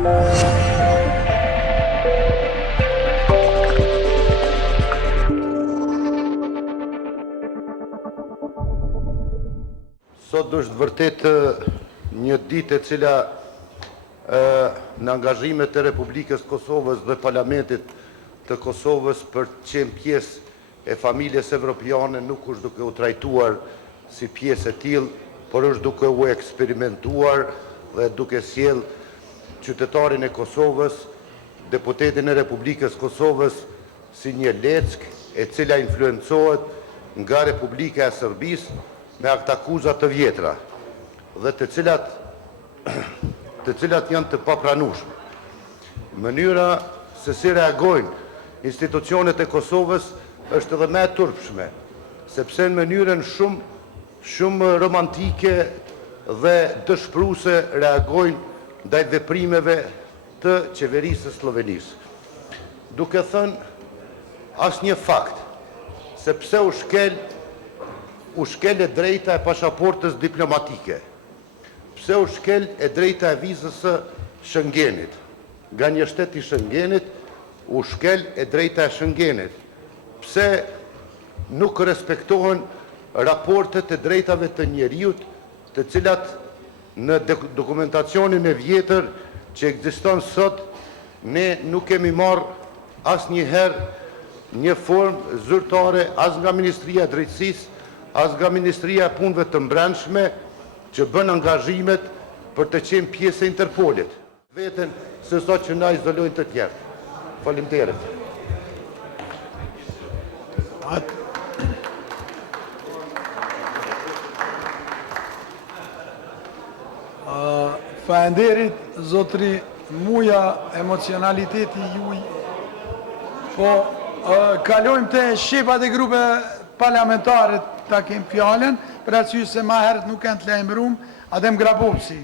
Sot është vërtet një ditë e cila në angazhimet e Republikës Kosovës dhe Parlamentit të Kosovës për të qenë pjesë e familjes evropiane nuk është duke u trajtuar si pjesë e tillë, por është duke u eksperimentuar dhe duke sjell qytetarin e Kosovës, deputetin e Republikës Kosovës si një leck e cila influencohet nga Republika e Serbisë me aktakuzat të vjetra dhe të cilat janë të papranueshme. Mënyra se si reagojnë institucionet e Kosovës është edhe më e turpshme, sepse në mënyrën shumë romantike dhe dëshpëruese reagojnë ndaj veprimeve të qeverisë së Slovenisë. Duke thënë asnjë fakt, sepse u shkel e drejta e pasaportës diplomatike, pse u shkel e drejta e vizës së Schengenit. Nga një shtet i Schengenit u shkel e drejta e Schengenit. Pse nuk respektohen raportet e drejtave të njeriut, të cilat në dokumentacionin e vjetër që ekziston sot, ne nuk kemi marrë asnjëherë një formë zyrtare as nga Ministria e Drejtësisë, as nga Ministria e Punëve të Brendshme që bën angazhimet për të qenë pjesë e Interpolit. Veten se sot që na izolojnë të tjerë. Faleminderit. Falenderit, zotri, muja emocionaliteti juj, po kalojmë të shqipat e grupe parlamentare ta kemë fjallën, për arsye se ma herët nuk kanë të lajmëruar, Adem Grabovci.